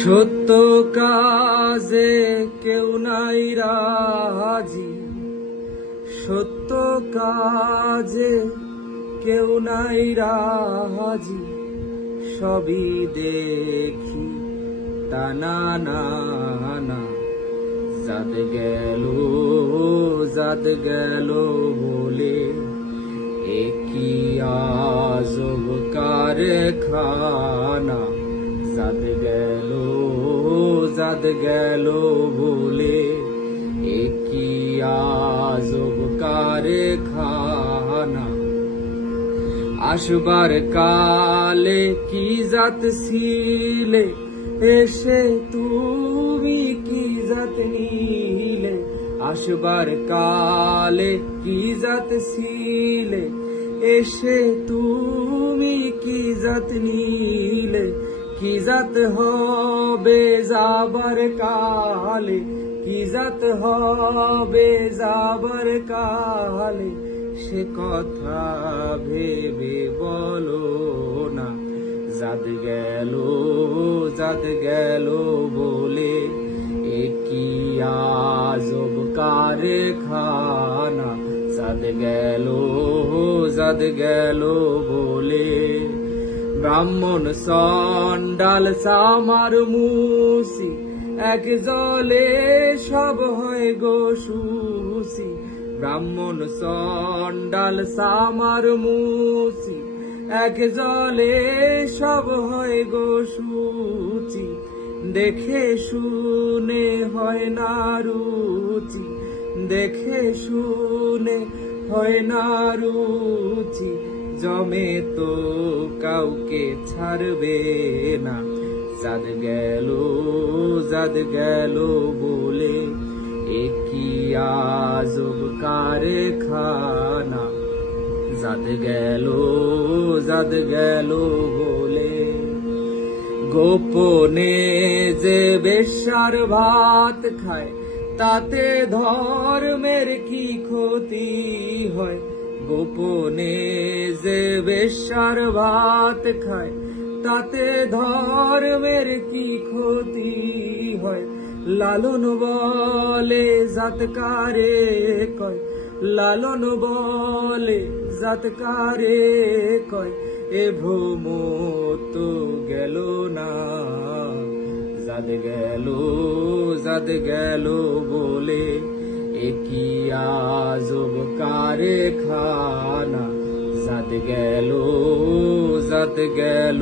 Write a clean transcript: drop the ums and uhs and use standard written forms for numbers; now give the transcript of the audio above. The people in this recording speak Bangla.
সত্য কাজে কেউ নাই রাজি, সত্য কাজে কেউ নাই রাজি, সবই দেখি টানা না না। জাত গেল বলে একই আজব কারখানা। জাত গেল বলে একই আজব কারখানা। আসবার কালে কি জাত ছিলে, এসে তুমি কি জাত নিলে। আসবার কালে কি জাত ছিলে, এসে তুমি কি জাত নিলে। কি জাত হবে যাবার কালে, কি জাত হবে যাবার কালে, সে কথা ভেবে বলো না। জাত গেল বলে একই আজব কারখানা। জাত গেল বলে ব্রাহ্মণ চণ্ডাল চামার মুসি, এক জলে সব হয় গো সুসি। ব্রাহ্মণ চণ্ডাল চামার মুসি, এক জলে সব হয় গো সুচি। দেখে শুনে হয় না রুচি, দেখে শুনে হয় না রুচি। জমে তো কাউকে ছাড়বে না। জাত গেল বলে একই আজব কারখানা। জাত গেল বলে গোপনে যে বেশ্যার ভাত খায়, তাতে ধর্মের কি ক্ষতি হয়। গোপনে যে বেশ্যার ভাত খায়, তাতে ধর্মের কি ক্ষতি হয়। লালন বলে জাত কারে কয়, লালন বলে জাত কারে কয়। এ ভ্রম তো গেল না। জাত গেল বলে একই আজব কারখানা। জাত গেল